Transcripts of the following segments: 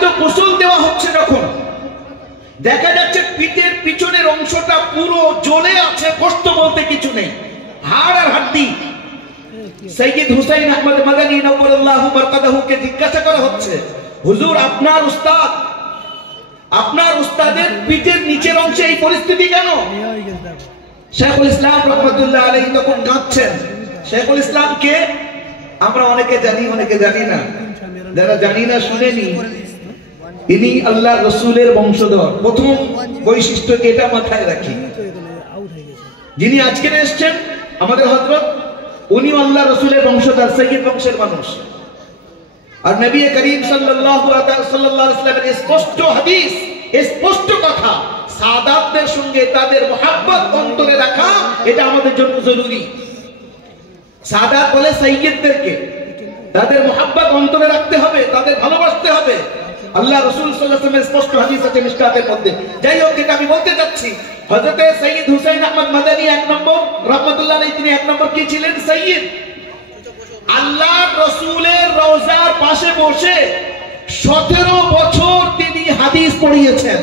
আজও গোসল দেওয়া হচ্ছে যখন, দেখা যাচ্ছে পিঠের পিছনের অংশটা পুরো জ্বলে আছে, কষ্ট বলতে কিছু নেই, হাড় আর হাড্ডি। সৈয়দ হুসাইন আহমদ মাদানী নওয়ারাল্লাহু বারকাতাহুকে জিজ্ঞাসা করা হচ্ছে, হুজুর আপনার উস্তাদের পিঠের নিচের অংশে এই পরিস্থিতি কেন? শেখুল ইসলাম রহমতুল্লাহ আলাইহি তখন কাঁদছেন। শেখুল ইসলামকে আমরা অনেকে জানি, অনেকে জানি না। যারা জানি না, শুনেনি, ইনি আল্লাহ রসুলের বংশধর। প্রথম বৈশিষ্ট্যকে এটা মাথায় রাখি। যিনি আজকে এসেছেন আমাদের হযরত, উনি আল্লাহ রসুলের বংশধর, সৈয়দ বংশের মানুষ। আর নবী করিম সাল্লাল্লাহু আলাইহি ওয়াসাল্লামের স্পষ্ট হাদিস, স্পষ্ট কথা, সাদাতদের সঙ্গে তাদের মুহাব্বত অন্তরে রাখা এটা আমাদের জন্য জরুরি। সাদাত বলে সৈয়দদেরকে, তাদের মুহাব্বত অন্তরে রাখতে হবে, তাদের ভালোবাসতে হবে। আল্লাহ রাসূল সাল্লাল্লাহু আলাইহি ওয়াসাল্লামের স্পষ্ট হাদিস আছে মিশকাতের মধ্যে। যাই হোক, যেটা আমি বলতে যাচ্ছি, হযরতে সৈয়দ হুসাইন আহমদ মাদানী 1 নম্বর রাহমাতুল্লাহ আলাইহি, তিনি 1 নম্বর কি ছিলেন? সৈয়দ। আল্লাহ রাসূলের রওজার পাশে বসে 17 বছর তিনি হাদিস পড়িয়েছেন।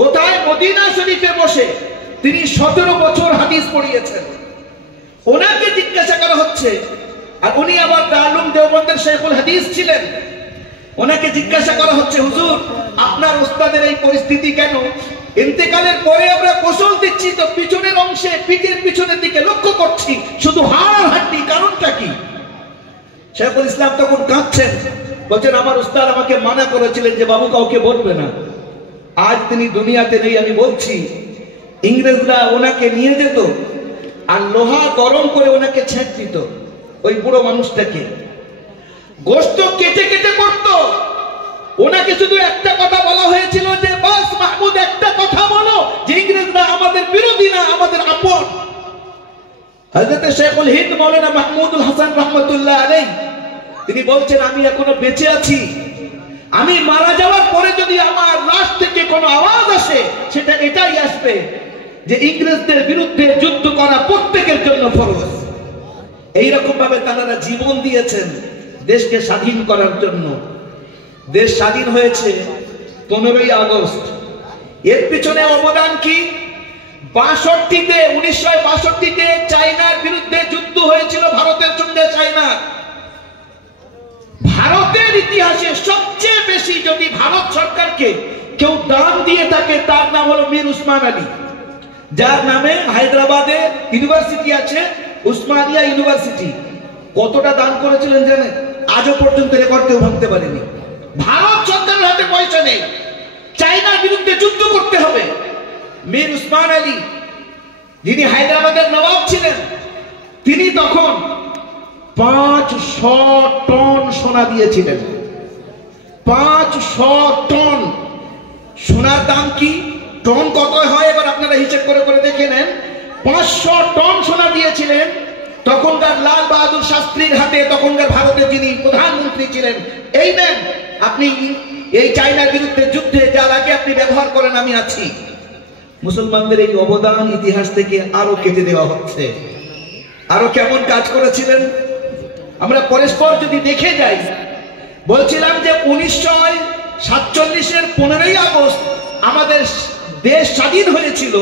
কোথায়? মদিনা শরীফে বসে তিনি 17 বছর হাদিস পড়িয়েছেন। ওনাকে জিজ্ঞাসা করা হচ্ছে, আর উনি আবার দারুল দেওবন্দের শেখুল হাদিস ছিলেন। ওনাকে জিজ্ঞাসা করা হচ্ছে, হুজুর আপনার উস্তাদের এই পরিস্থিতি কেন? ইন্তেকালের পরে আমরা গোসল দিচ্ছি তো পিছনের অংশে, পিঠের পিছনের দিকে লক্ষ্য করছি শুধু হাড় আর হাড্ডি, কারণটা কি? শেখুল ইসলাম তখন কাঁদছেন, বলছেন আমার উস্তাদ আমাকে মানা করেছিলেন যে বাবু কাউকে বলবে না। আজ তিনি দুনিয়াতে নেই, আমি বলছি, ইংরেজরা ওনাকে নিয়ে যেত আর লোহা গরম করে ওনাকে ছেঁক দিত, ওই বুড়ো মানুষটাকে গোশত কেটে কেটে করত। ওনাকে শুধু একটা কথা বলা হয়েছিল যে বাস মাহমুদ একটা কথা বলো যে ইংরেজরা আমাদের বিরোধী না, আমাদের আপন। হযরত শেখুল হিন্দ মাওলানা মাহমুদুল হাসান রহমাতুল্লাহ আলাইহি তিনি বলছেন, আমি এখনো বেঁচে আছি, আমি মারা যাওয়ার পরে যদি আমার লাশ থেকে কোনো আওয়াজ আসে, সেটা এটাই আসবে যে ইংরেজদের বিরুদ্ধে যুদ্ধ করা প্রত্যেকের জন্য ফরজ। এইরকম ভাবে তারা জীবন দিয়েছেন দেশকে স্বাধীন করার জন্য। দেশ স্বাধীন হয়েছে 15ই আগস্ট। এর পিছনে অবদান কি? 1962-তে চায়নার বিরুদ্ধে যুদ্ধ হয়েছিল ভারতের সঙ্গে চায়না। ভারতের ইতিহাসে সবচেয়ে বেশি যদি ভারত সরকারকে কেউ দান দিয়ে থাকে, তার নাম হলো মীর উসমান আলী, যার নামে হায়দ্রাবাদে ইউনিভার্সিটি আছে, উসমানিয়া ইউনিভার্সিটি। কতটা দান করেছিলেন জানেন? আজও পর্যন্ত রেকর্ড কেউ ভাঙতে পারেনি। ভারত সরকারের হাতে পয়সা নেই, চায়নার বিরুদ্ধে যুদ্ধ করতে হবে। মীর উসমান আলী, যিনি হায়দ্রাবাদের নবাব ছিলেন, তিনি তখন 500 টন সোনা দিয়েছিলেন। 500 টন সোনার দাম কি? টন কত হয় এবার আপনারা হিসাব করে করে দেখে নেন। 500 টন সোনা দিয়েছিলেন তখনকার লাল বাহাদুর শাস্ত্রীর হাতে, তখনকার ভারতের যিনি প্রধানমন্ত্রী ছিলেন। এই নেন, আপনি এই চায়নার বিরুদ্ধে যুদ্ধে যা লাগে আপনি ব্যবহার করেন, আমি আছি। মুসলমানদের এই অবদান ইতিহাস থেকে আরো কেটে দেওয়া হচ্ছে। আরো কেমন কাজ করেছিলেন আমরা পরস্পর যদি দেখে যাই। বলছিলাম যে 1947-এর 15ই আগস্ট আমাদের দেশ স্বাধীন হয়েছিল,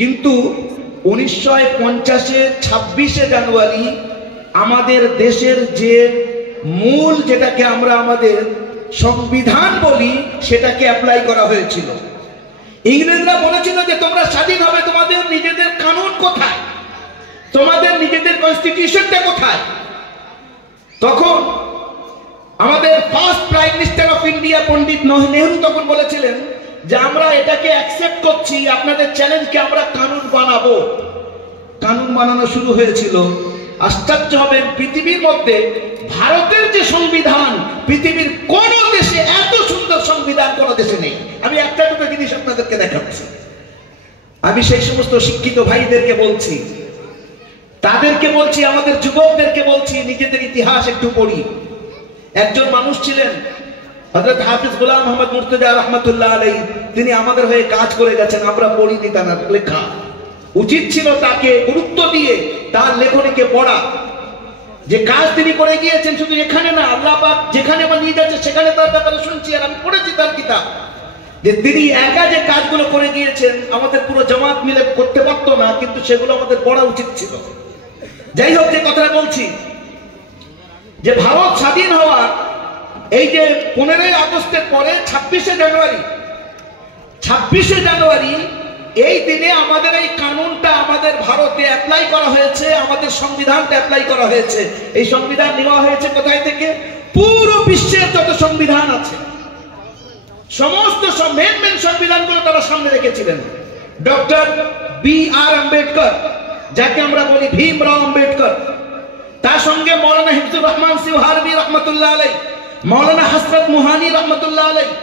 কিন্তু 1950-এর 26শে জানুয়ারি আমাদের দেশের যে মূল, যেটাকে আমরা আমাদের সংবিধান বলি, সেটাকে অ্যাপ্লাই করা হয়েছিল। ইংরেজরা বলেছিল যে তোমরা স্বাধীন হবে, তোমাদের নিজেদের কানুন কোথায়, তোমাদের নিজেদের কনস্টিটিউশনটা কোথায়? তখন আমাদের first prime minister of India Pandit Nehru তখন বলেছিলেন যে আমরা এটাকে অ্যাকসেপ্ট করছি, আপনাদের চ্যালেঞ্জকে আমরা কানুন বানাবো। কানুন বানানো শুরু হয়েছিল। আশ্চর্য হবেন, পৃথিবীর মধ্যে ভারতের যে সংবিধান, পৃথিবীর কোন দেশে এত সুন্দর সংবিধান কোন দেশে নেই। আমি একটা দুটো জিনিস আপনাদেরকে দেখাচ্ছি। আমি সেই সমস্ত শিক্ষিত ভাইদেরকে বলছি, তাদেরকে বলছি, আমাদের যুবকদেরকে বলছি, নিজেদের ইতিহাস একটু পড়ি। একজন মানুষ ছিলেন হযরত হাফিজ গোলাম মোহাম্মদ মুর্তজা রহমাতুল্লাহ আলাইহি, তিনি আমাদের হয়ে কাজ করে গেছেন, আমরা পড়িনি তার লেখা। উচিত ছিল তাকে গুরুত্ব দিয়ে তার লেখনীকে পড়া। যে কাজ তিনি করে গিয়েছেন শুধু এখানে না, আল্লাহ পাক যেখানে আমরা নিয়ে যাচ্ছে সেখানে তার ব্যাপারে শুনছি, আর আমি পড়েছি তার কিতাব, যে তিনি একা যে কাজগুলো করে গিয়েছেন আমাদের পুরো জামাত মিলে করতে পারতো না, কিন্তু সেগুলো আমাদের পড়া উচিত ছিল। যাই হোক, যে কথাটা বলছি, যে ভারত স্বাধীন হওয়ার এই যে 15ই আগস্টের পরে 26শে জানুয়ারি এই দিনে আমাদের এই কানুনটা আমাদের ভারতে অ্যাপ্লাই করা হয়েছে, আমাদের সংবিধানটা অ্যাপ্লাই করা হয়েছে। এই সংবিধান নেওয়া হয়েছে কোথায় থেকে? পুরো বিশ্বের যত সংবিধান আছে সমস্ত মেন সংবিধানগুলো তারা সামনে রেখেছিলেন। Doctor B R. আম্বেদকর, যাকে আমরা বলি ভীমরাও আম্বেদকর, তার সঙ্গে মৌলানা হিফজুর রহমান সিওহারবি রহমতুল্লাহ আলাইহি, মৌলানা হযরত মুহানি রহমতুল্লাহ আলাইহি,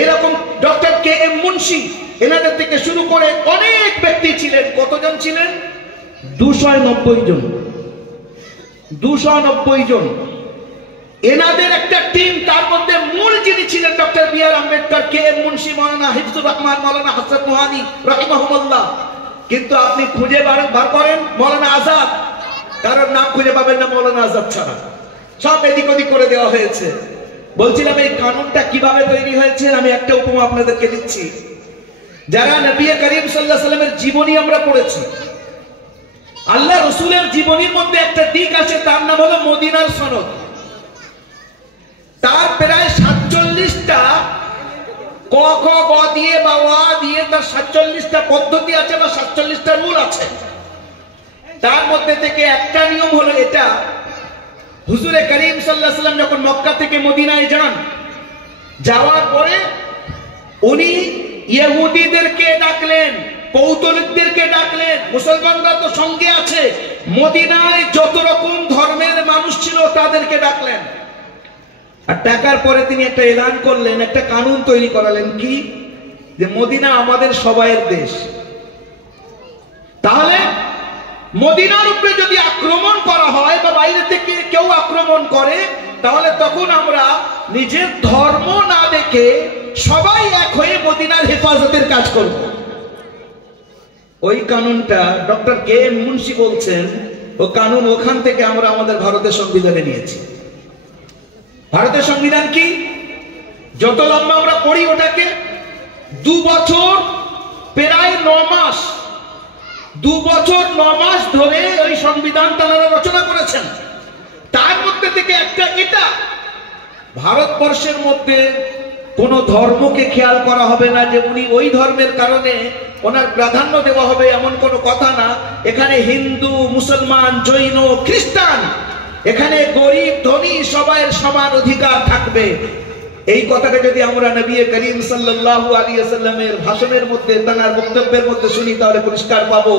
এইরকম ডক্টর কে.এম. মুন্সি, এনাদের থেকে শুরু করে অনেক ব্যক্তি ছিলেন। কতজন ছিলেন? 290 জন। 290 জন। এনাদের একটা টিম, তার মধ্যে মূল যিনি ছিলেন doctor B R. Ambedkar, K M. Munshi, Maulana Hifzur Rahman, Maulana Hasrat Mohani রাহিমাহুমুল্লাহ। কিন্তু আপনি খুঁজে বার করেন মৌলানা আজাদ, কারোর নাম খুঁজে পাবেন না মৌলানা আজাদ ছাড়া, সব এদিক ওদিক করে দেওয়া হয়েছে। বলছিলাম এই কানুনটা কিভাবে তৈরি হয়েছে, আমি একটা উপমা আপনাদেরকে দিচ্ছি। যারা নবী করিম সাল্লাল্লাহু আলাইহি ওয়াসাল্লামের জীবনী আমরা পড়েছি, আল্লাহ রাসূলের জীবনীর মধ্যে একটা দিক আছে, তার নাম হলো মদিনার সনদ। তার প্রায় 47টা ক খ গ দিয়ে বা ওয়া দিয়ে তার 47টা পদ্ধতি আছে বা 47টা রুল আছে। তার মধ্যে থেকে একটা নিয়ম হলো এটা, হুজুরে করিম সাল্লাল্লাহু আলাইহি ওয়াসাল্লাম যখন মক্কা থেকে মদিনায় যান, যাওয়ার পরে উনি ইহুদিদেরকে ডাকলেন, পৌত্তলিকদেরকে ডাকলেন, মুসলমানরা তো সঙ্গে আছে, মদিনায় যত রকম ধর্মের মানুষ ছিল তাদেরকে ডাকলেন। আর ডাকার পরে তিনি একটা এলান করলেন, একটা কানুন তৈরি করালেন, কি? যে মদিনা আমাদের সবাইয়ের দেশ। তাহলে মদিনার উপরে যদি আক্রমণ করা হয় বা বাইরে থেকে কেউ আক্রমণ করে, তাহলে তখন আমরা নিজের ধর্ম না দেখে সবাই এক হয়ে মদিনার হেফাজতের কাজ করব। ওই কানুনটা ডক্টর কে.এম. মুন্সি বলছেন, ও কানুন ওখান থেকে আমরা আমাদের ভারতের সংবিধানে নিয়েছি। ভারতের সংবিধান কি? যত লম্বা আমরা পড়ি ওটাকে 2 বছর প্রায় 9 মাস, 2 বছর 9 মাস ধরে ওই সংবিধান তারা রচনা করেছেন। তার মধ্যে থেকে একটা এটা, ভারতবর্ষের মধ্যে কোন ধর্মকে খেয়াল করা হবে না যে উনি ওই ধর্মের কারণে ওনার প্রাধান্য দেওয়া হবে, এমন কোনো কথা না। এখানে হিন্দু, মুসলমান, জৈন, খ্রিস্টান, এখানে গরিব ধনী সবার সমান অধিকার থাকবে। এই কথাটা যদি আমরা নবী করিম সাল্লাল্লাহু আলাইহি ওয়াসাল্লামের ভাষণের মধ্যে, তার বক্তব্যের মধ্যে শুনি, তাহলে পরিষ্কার পাবো,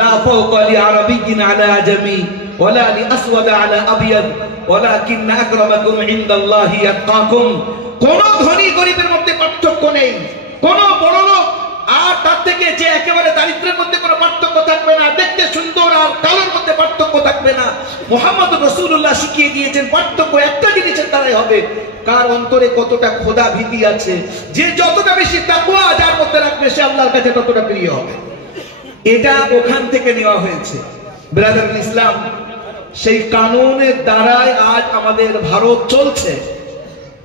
লা ফাওকা লি আরাবিয়্যিন আলা আজমি ওয়ালা লি আসওয়াদ আলা আবিয়াদ ওয়ালাকিন আকরামাকুম ইনদাল্লাহি আতকাকুম। কোন ধনী গরিবের মধ্যে পার্থক্য নেই, কোন বড় লোক আর তার থেকে যে একেবারে দারিদ্রের মধ্যে কোনো পার্থক্য থাকবে না, দেখতে সুন্দর আর কালোর মধ্যে পার্থক্য থাকবে না। মুহাম্মদ রাসূলুল্লাহ শিখিয়ে দিয়েছেন পার্থক্য একটা জিনিসের দ্বারাই হবে, কার অন্তরে কতটা খোদা ভীতি আছে। যে যতটা বেশি তাকওয়া যার মধ্যে রাখবে, সে আল্লাহর কাছে ততটা প্রিয় হবে। এটা ওখান থেকে নেওয়া হয়েছে। ব্রাদার ইসলাম, সেই কানুনের দ্বারাই আজ আমাদের ভারত চলছে।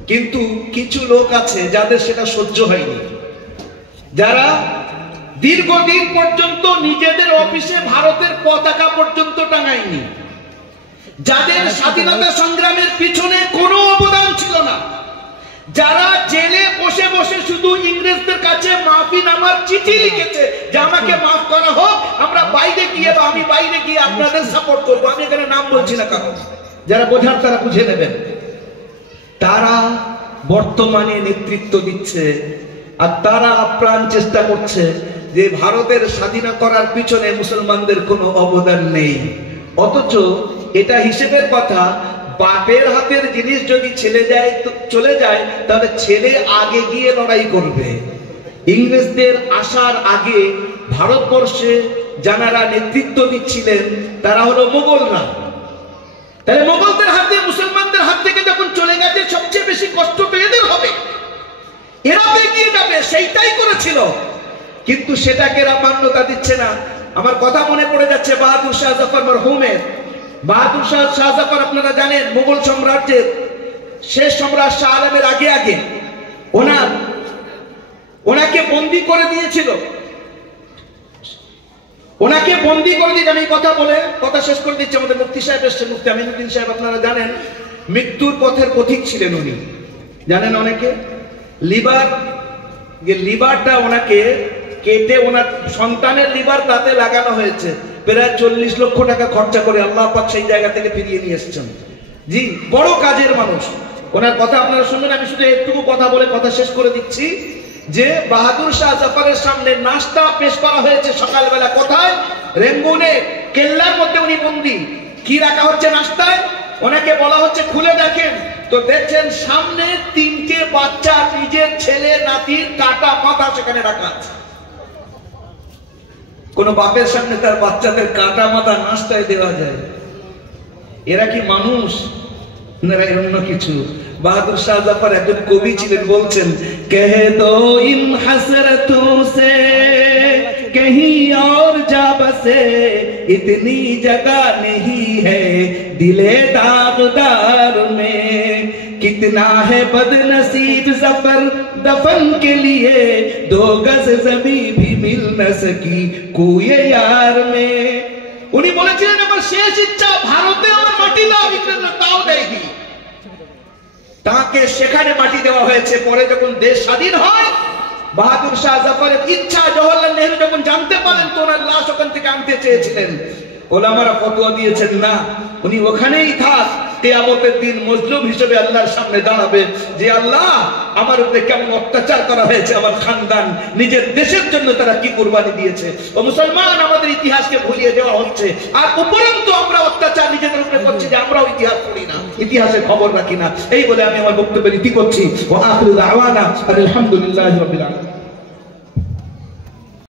কিন্তু কিছু লোক আছে যাদের সেটা সহ্য হয়নি, যারা দীর্ঘদিন পর্যন্ত নিজেদের অফিসে ভারতের পতাকা পর্যন্ত টাঙায়নি, যাদের স্বাধীনতা সংগ্রামের পিছনে কোনো অবদান ছিল না, যারা জেলে বসে বসে শুধু ইংরেজদের কাছে মাফি নামার চিঠি লিখেছে যে আমাকে মাফ করা হোক, আমরা বাইরে গিয়ে বা আমি বাইরে গিয়ে আপনাদের সাপোর্ট করবো। আমি এখানে নাম বলছি না কারণ, যারা বোঝার তারা বুঝে নেবেন। তারা বর্তমানে নেতৃত্ব দিচ্ছে আর তারা আপ্রাণ চেষ্টা করছে যে ভারতের স্বাধীন করার পিছনে মুসলমানদের কোনো অবদান নেই। অথচ এটা হিসেবের কথা, বাপের হাতের জিনিস যদি চলে যায় তাহলে ছেলে আগে গিয়ে লড়াই করবে। ইংরেজদের আসার আগে ভারতবর্ষে যারা নেতৃত্ব দিচ্ছিলেন তারা হলো মোগলরা। তাহলে মোগলদের হাতে, মুসলমানদের হাত থেকে যখন চলে গেছে, সবচেয়ে বেশি কষ্ট তো এদের হবে, এরা এগিয়ে যাবে, সেইটাই করেছিল। কিন্তু সেটাকে এরা মান্যতা দিচ্ছে না। আমার কথা মনে পড়ে যাচ্ছে বাহাদুর শাহ জফর মরহুমের, বাহাদুর শাহ শাহজাফর আপনারা জানেন মুঘল সাম্রাজ্যের শেষ সম্রাট শাহ আলমের আগে আগে ওনাকে বন্দী করে দিয়েছিল। ওনাকে বন্দী করে দিতে আমি কথা শেষ করে দিচ্ছি। আমাদের মুফতি সাহেব এসছেন, মুফতি আমিনুদ্দিন সাহেব আপনারা জানেন মৃত্যুর পথের পথিক ছিলেন উনি, জানেন অনেকে। লিভারটা ওনাকে কেটে ওনার সন্তানের লিভার তাতে লাগানো হয়েছে, প্রায় 40 লক্ষ টাকা খরচা করে আল্লাহ পাক সেই জায়গা থেকে ফিরিয়ে নিয়ে এসেছেন। জি, বড় কাজের মানুষ। ওনার কথা আপনারা শুনবেন, আমি শুধু একটুকু কথা বলে কথা শেষ করে দিচ্ছি যে বাহাদুর শাহ জাফরের সামনে নাস্তা পেশ করা হয়েছে সকালবেলা। কোথায়? রেঙ্গুনে কেল্লার মধ্যে উনি বন্দী। কি রাখা হচ্ছে নাস্তায়? ওনাকে বলা হচ্ছে খুলে দেখেন, তো দেখছেন সামনে 3টে বাচ্চা, নিজের ছেলে নাতির কাটা মাথা সেখানে রাখা আছে। কোন বাপের সামনে তার বাচ্চাদের কাটা মাথা নাস্তায় দেওয়া যায়? এরা কি মানুষ না অন্য কিছু? বাহাদুর শাহ জাফর একজন কবি ছিলেন, বলছেন কহ দো ইন হসরতোं से कहीं और जा बसे इतनी जगह नहीं है दिले दागदार में कितना है बदनसीब सफर दफन के लिए 2 गज जमीन भी मिल न सकी कुए यार में। উনি বলেছিলেন আমার শেষ ইচ্ছা ভারতে আমার মাটি দাও, তাও দেয়নি। তাকে সেখানে মাটি দেওয়া হয়েছে। পরে যখন দেশ স্বাধীন হয়, বাহাদুর শাহ জাফরের ইচ্ছা জওহরলাল নেহরু যখন জানতে পারেন তো ওনার লাশ ওখান থেকে আনতে চেয়েছিলেন। ওলামারা ফতোয়া দিয়েছেন না, উনি ওখানেই থাক, কিয়ামতের দিন মজলুম হিসেবে আল্লাহর সামনে দাঁড়াবে যে আল্লাহ আমার উপরে কেমন অত্যাচার করা হয়েছে, আমার খানদান নিজের দেশের জন্য তারা কি কুরবানি দিয়েছে। ও মুসলমান, আমাদের ইতিহাসকে ভুলিয়ে দেওয়া হচ্ছে, আর উপরন্তু আমরা অত্যাচার নিজেদের উপরে করছি যে আমরাও ইতিহাস পড়ি না, ইতিহাসের খবর রাখি না। এই বলে আমি আমার বক্তব্যের ইতি করছি। ওয়া আখিরু দাওয়ানা আলহামদুলিল্লাহি রাব্বিল আলামিন।